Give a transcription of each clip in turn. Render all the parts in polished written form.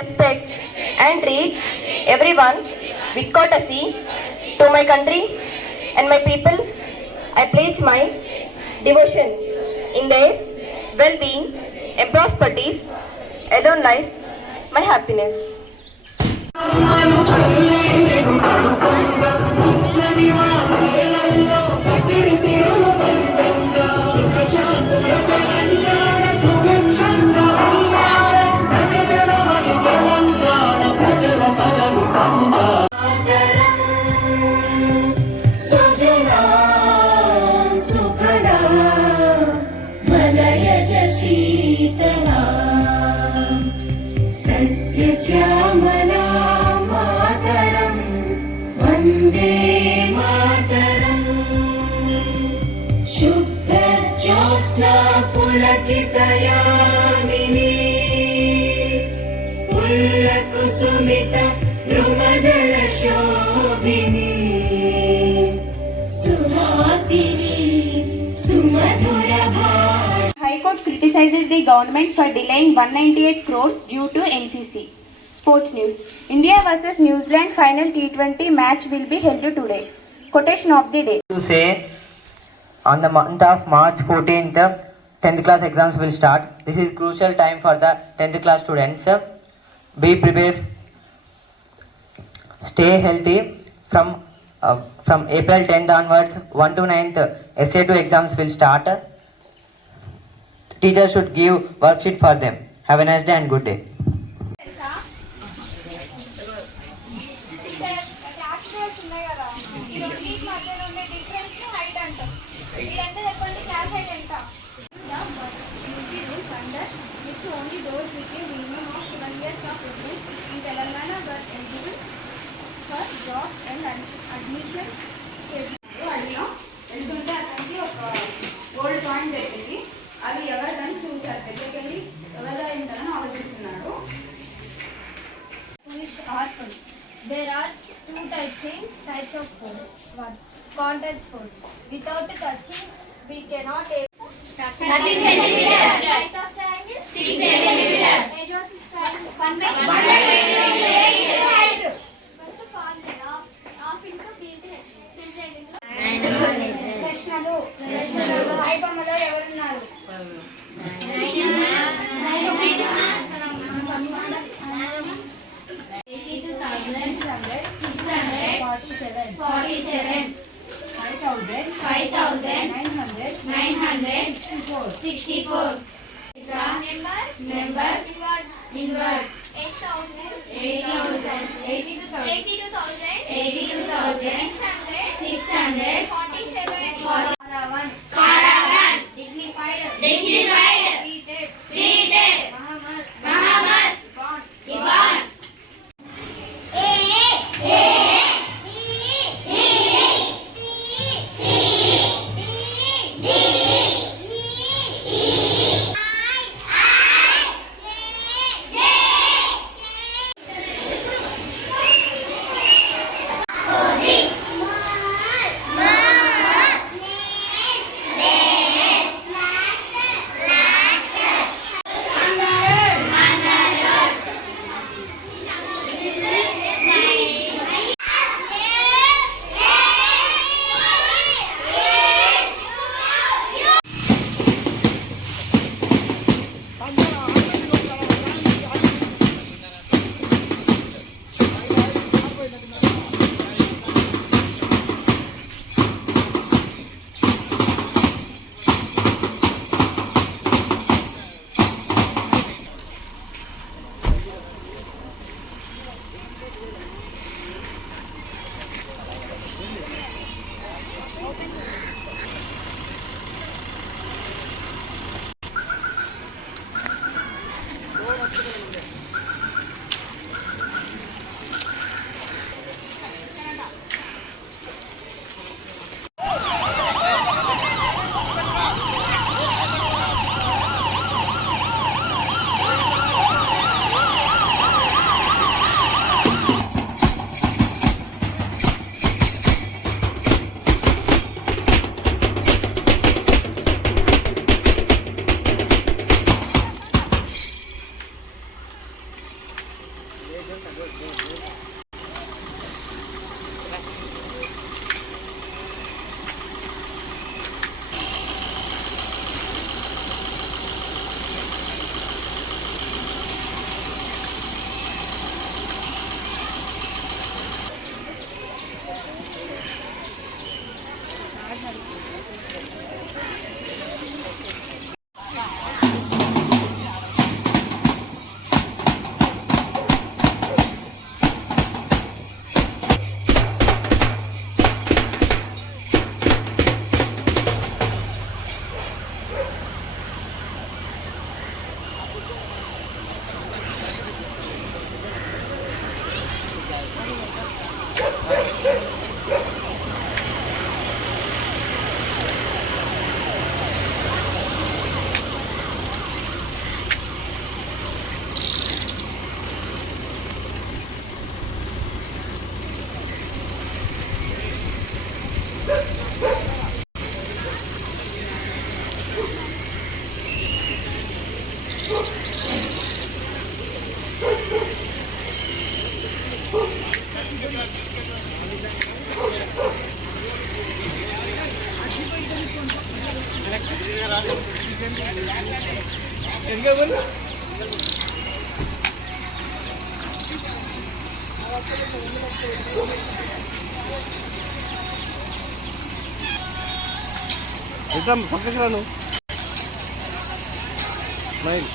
Respect and treat everyone with courtesy to my country and my people. I pledge my devotion in their well-being and prosperity, alone life, my happiness. पुलकितयामिनी पुल्लकुसुमित द्रुमदल शोभिनी Suhasini सुमधुर भाषा. High Court criticizes the government for delaying 198 crores due to NCC. Sports news. India vs New Zealand final T20 match will be held today. Quotation of the day. To say on the month of March 14th, 10th class exams will start. This is crucial time for the 10th class students. Be prepared. Stay healthy. From April 10th onwards, 1 to 9th, SA2 exams will start. Teachers should give worksheet for them. Have a nice day and good day. Only those with a minimum of 7 years of age in Telangana were eligible for job and admission. వెళ్తుంటే అతనికి ఒక gold coin దొరికింది. అది ఎవరిదని చూశారు, దగ్గరికి ఎవరిదో ఏంటని ఆలోచిస్తున్నాడు. There are two types of force. One, contact force. Without touching, we cannot. 13 centimeters. Height of triangle 6 centimeters. Age of triangle 1/8. First formula of into b into h. ప్రశ్నలు ఐబొమ్మలో ఎవరు ఉన్నారు? 47. 5,964. Numbers. Inverse. 8,000. 82,000. 600. 47. Caravan. Dignified. Treated. Muhammad. Ivan. పక్కకి రాను smile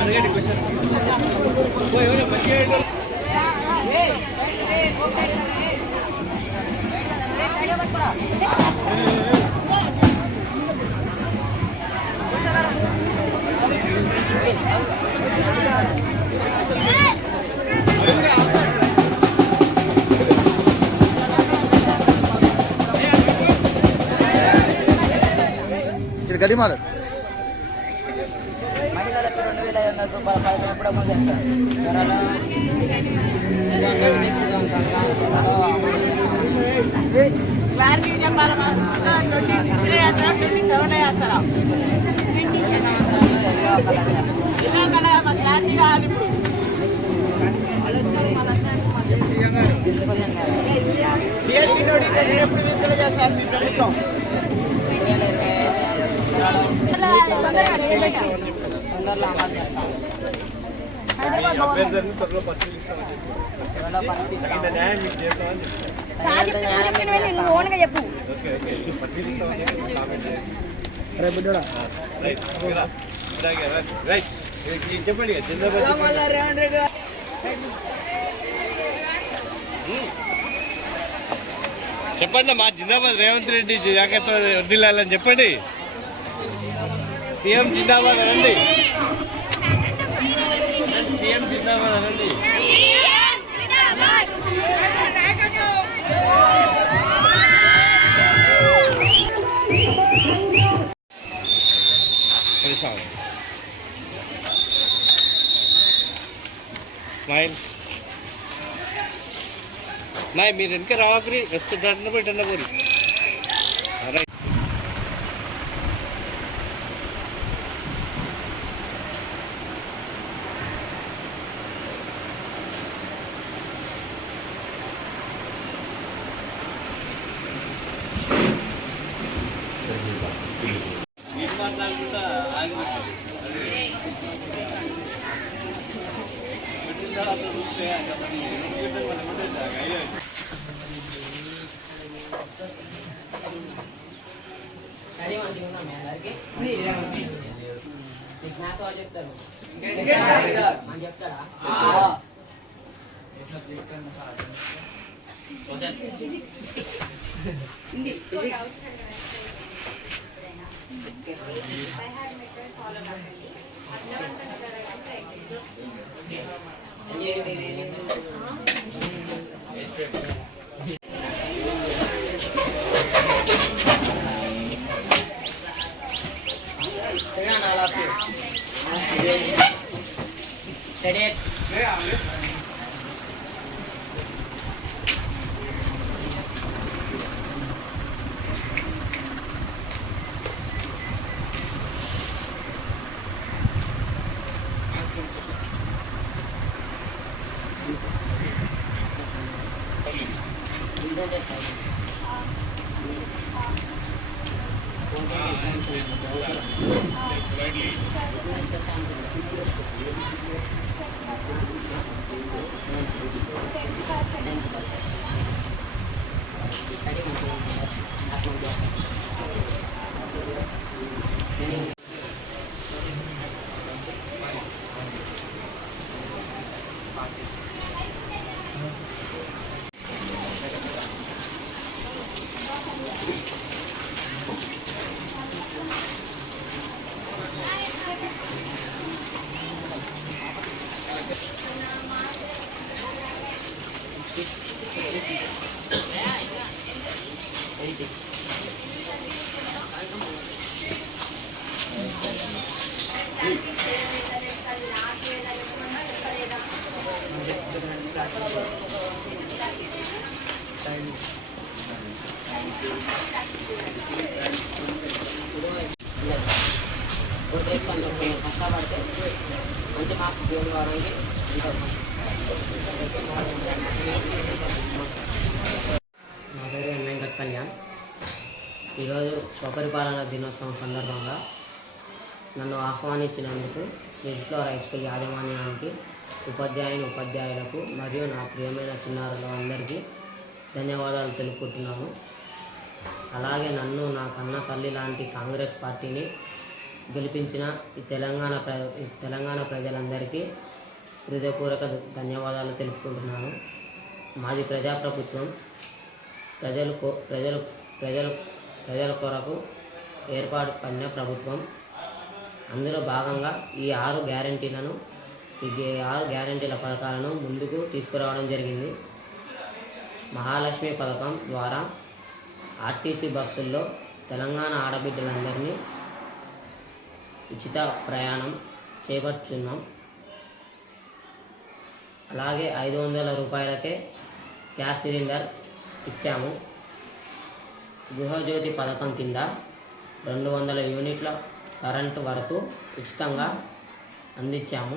అడగండి question గడి మారు clarity చెప్పాలి 26 వేస్తారా 27 వేస్తారా క్లారిటీ కావాలి ఇప్పుడు ఎప్పుడు విడుదల చేస్తారు మీ ప్రభుత్వం అభ్యర్థులను త్వరలో పరిశీలిస్తామని తగిన న్యాయం మీకు చేస్తామని చెప్పు ఓకే పరిశీలిస్తామని కామెంట్ రైట్ చెప్పండి చెప్పండి మా జిందాబాద్ రేవంత్ రెడ్డి జాగ్రత్త వదిలేయాలని చెప్పండి సీఎం జిందాబాద్ అనండి సీఎం జిందాబాద్ అనండి స్మైల్ నాయ్ మీరు వెనక రావకరి వస్తే పోయి పోరి రైట్ కష్టపడితే మంచి మార్క్స్ గెయిన్ కావడానికి నా పేరు వెంకట కళ్యాణ్. ఈరోజు స్వపరిపాలన దినోత్సవం సందర్భంగా నన్ను ఆహ్వానించినందుకు మిడిల్ ఫ్లోర్ హై స్కూల్ యాజమాన్యానికి, ఉపాధ్యాయులకు మరియు నా ప్రియమైన చిన్నారులు అందరికీ ధన్యవాదాలు తెలుపుకుంటున్నాను. అలాగే నన్ను నా కన్న తల్లి లాంటి కాంగ్రెస్ పార్టీని గెలిపించిన ఈ తెలంగాణ ప్రజలందరికీ హృదయపూర్వక ధన్యవాదాలు తెలుపుకుంటున్నాను. మాది ప్రజాప్రభుత్వం, ప్రజల కొరకు ఏర్పాటు పడిన ప్రభుత్వం. అందులో భాగంగా ఈ 6 గ్యారంటీల పథకాలను ముందుకు తీసుకురావడం జరిగింది. మహాలక్ష్మి పథకం ద్వారా ఆర్టీసీ బస్సుల్లో తెలంగాణ ఆడబిడ్డలందరినీ ఉచిత ప్రయాణం చేపడుతున్నాం. అలాగే 500 రూపాయలకే గ్యాస్ సిలిండర్ ఇచ్చాము. గృహజ్యోతి పథకం కింద 200 యూనిట్ల కరెంటు వరకు ఉచితంగా అందించాము.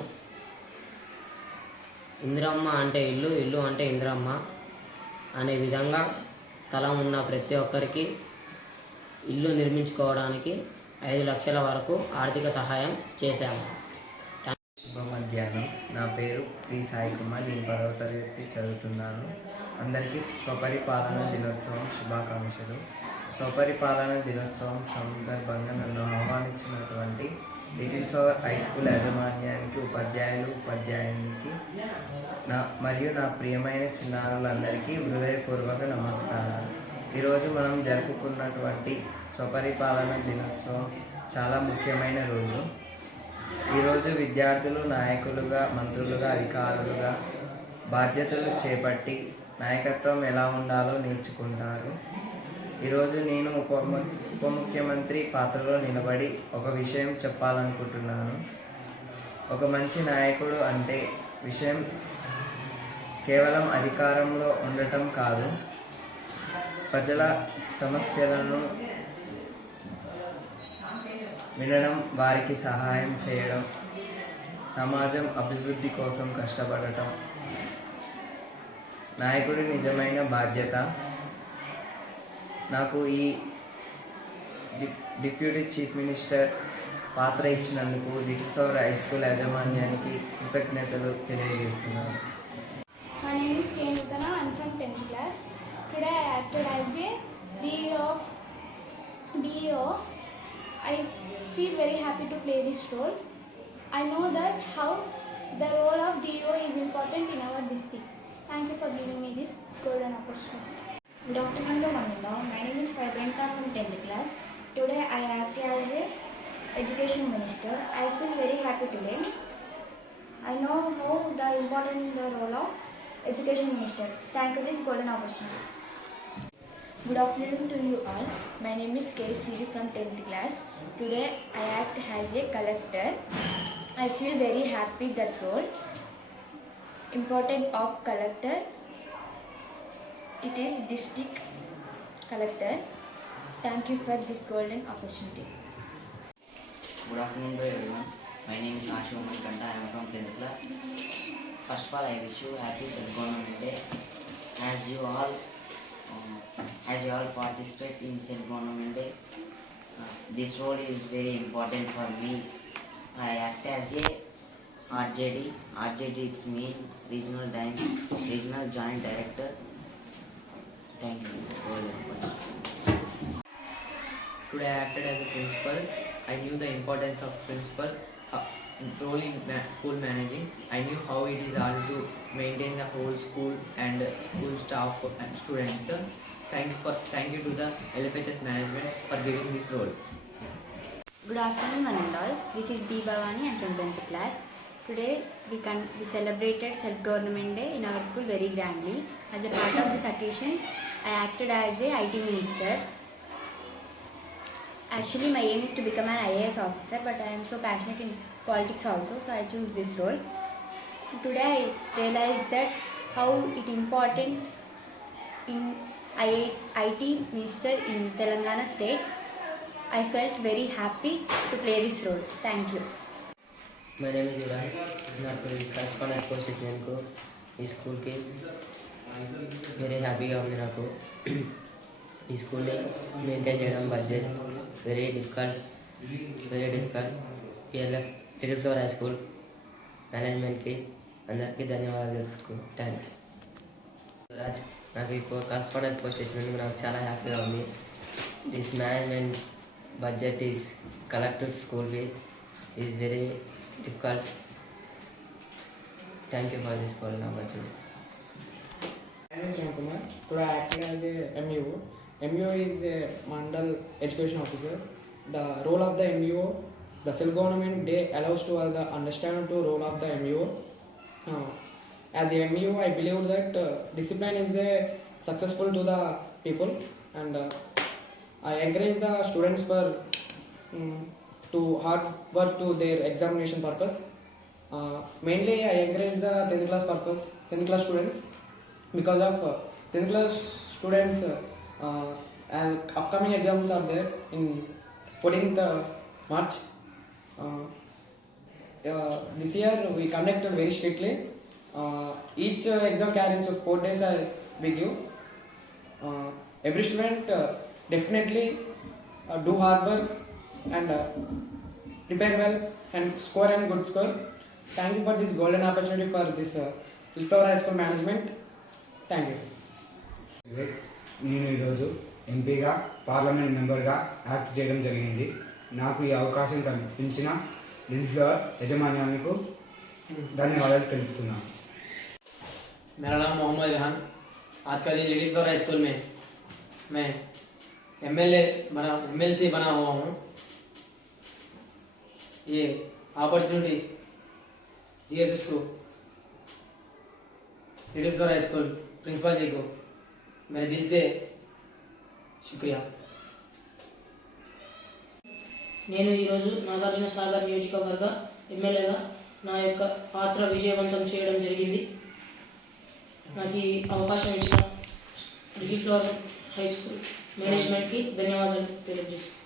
ఇందిరమ్మ అంటే ఇల్లు, ఇల్లు అంటే ఇందిరమ్మ అనే విధంగా స్థలం ఉన్న ప్రతి ఒక్కరికి ఇల్లు నిర్మించుకోవడానికి 5 లక్షల వరకు ఆర్థిక సహాయం చేశాము. శుభ మధ్యాహ్నం. నా పేరు పి సాయి కుమార్. నేను 10వ తరగతి చదువుతున్నాను. అందరికీ స్వపరిపాలన దినోత్సవం శుభాకాంక్షలు. స్వపరిపాలన దినోత్సవం సందర్భంగా నన్ను ఆహ్వానించినటువంటి లిటిల్ ఫ్లవర్ హై స్కూల్ యాజమాన్యానికి, ఉపాధ్యాయునికి మరియు నా ప్రియమైన చిన్నారులందరికీ హృదయపూర్వక నమస్కారాలు. ఈరోజు మనం జరుపుకున్నటువంటి స్వపరిపాలన దినోత్సవం చాలా ముఖ్యమైన రోజు. ఈరోజు విద్యార్థులు నాయకులుగా, మంత్రులుగా, అధికారులుగా బాధ్యతలు చేపట్టి నాయకత్వం ఎలా ఉండాలో నేర్చుకుంటారు. ఈరోజు నేను ఉప ముఖ్యమంత్రి పాత్రలో నిలబడి ఒక విషయం చెప్పాలనుకుంటున్నాను. ఒక మంచి నాయకుడు అంటే విషయం కేవలం అధికారంలో ఉండటం కాదు, ప్రజల సమస్యలను వినడం, వారికి సహాయం చేయడం, సమాజం అభివృద్ధి కోసం కష్టపడటం నాయకుడి నిజమైన బాధ్యత. నాకు ఈ డిప్యూటీ చీఫ్ మినిస్టర్ పాత్ర ఇచ్చినందుకు లిటిల్ ఫ్లవర్ హై స్కూల్ యాజమాన్యానికి కృతజ్ఞతలు తెలియజేస్తున్నాను. My name is K. Nutana. I'm from 10th class. Today I acted as a DO. I feel very happy to play this role. I know that how the role of DO is important in our district. Thank you for giving me this golden opportunity. Good afternoon to one and all. My name is Faibranta from 10th class. Today I act as a education minister. I feel very happy today. I know how the important the role of education minister. Thank you for this golden opportunity. Good afternoon to you all. My name is K. Siri from 10th class. Today I act as a collector. I feel very happy that role. Important of collector. It is district collector. Thank you for this golden opportunity. Good afternoon to everyone. My name is Ashu Mankanta. I am from 10th class. First of all, I wish you happy Self-Government Day. As you all participate in Self-Government Day, this role is very important for me. I act as a RJD. RJD it's mean Regional Joint Director. Thank you. Today I acted as a principal. I knew the importance of principal role in school managing. I knew how it is hard to maintain the whole school and school staff and students. Thank you to the LFHS management for giving this role. Good afternoon one and all. This is B. Bhavani. I am from 10th class. Today we celebrated Self-Government Day in our school very grandly. As a part of this occasion, I acted as a IT minister. Actually, my aim is to become an IAS officer, but I am so passionate in politics also, so I choose this role. Today I realized that how it important in IT minister in Telangana state. I felt very happy to play this role. Thank you. My name is Yuvraj. నాకు correspondent post ఇచ్చినందుకు ఈ స్కూల్కి very హ్యాపీగా ఉంది. నాకు ఈ స్కూల్ని maintain చేయడం budget very difficult. PLF little flower high school మేనేజ్మెంట్కి అందరికీ ధన్యవాదాలు. థ్యాంక్స్. యువరాజ్, నాకు ఇప్పుడు కరస్పాండెంట్ పోస్ట్ ఇచ్చినందుకు నాకు చాలా హ్యాపీగా ఉంది. this management budget is collected school fee is very difficult. Thank you for this golden opportunity. My name is Ram Kumar. Today I acted as a MUO. MUO is a Mandal Education Officer. The role of the MUO, the Central Government Day allows to all the understand to role of the MUO. As a MUO, I believe that discipline is the successful to the people, and I encourage the students for to hard work to their examination purpose. Mainly, I encourage the 10th class purpose, 10th class students, because of 10th class students and upcoming exams are there in 14th March. This year we conducted very strictly. Each exam carries 4 days we give. Every student definitely do hard work and prepare well and score and good score. Thank you for this golden opportunity for this Little High School management. Thank you. నేను ఈరోజు ఎంపీగా parliament మెంబర్గా act చేయడం జరిగింది. నాకు ఈ అవకాశం కల్పించిన లిటిల్ ఫ్లవర్ యజమాన్యానికి ధన్యవాదాలు తెలుపుతున్నాను. मेरा नाम मोहम्मद रिहान. आज का दिन लिटिल फ्लावर हाई स्कूल में मैं MLC बना हुआ हूँ. ये अपॉर्चुनिटी GSS को, little flower high school principal ji को मेरे दिल से शुक्रिया. నేను ఈరోజు నాగార్జున సాగర్ నియోజకవర్గ ఎమ్మెల్యేగా నా యొక్క పాత్ర విజయవంతం చేయడం జరిగింది. నాకు ఈ అవకాశం ఇచ్చిన లిటిల్ ఫ్లవర్ హై స్కూల్ మేనేజ్మెంట్కి ధన్యవాదాలు తెలియజేస్తాను.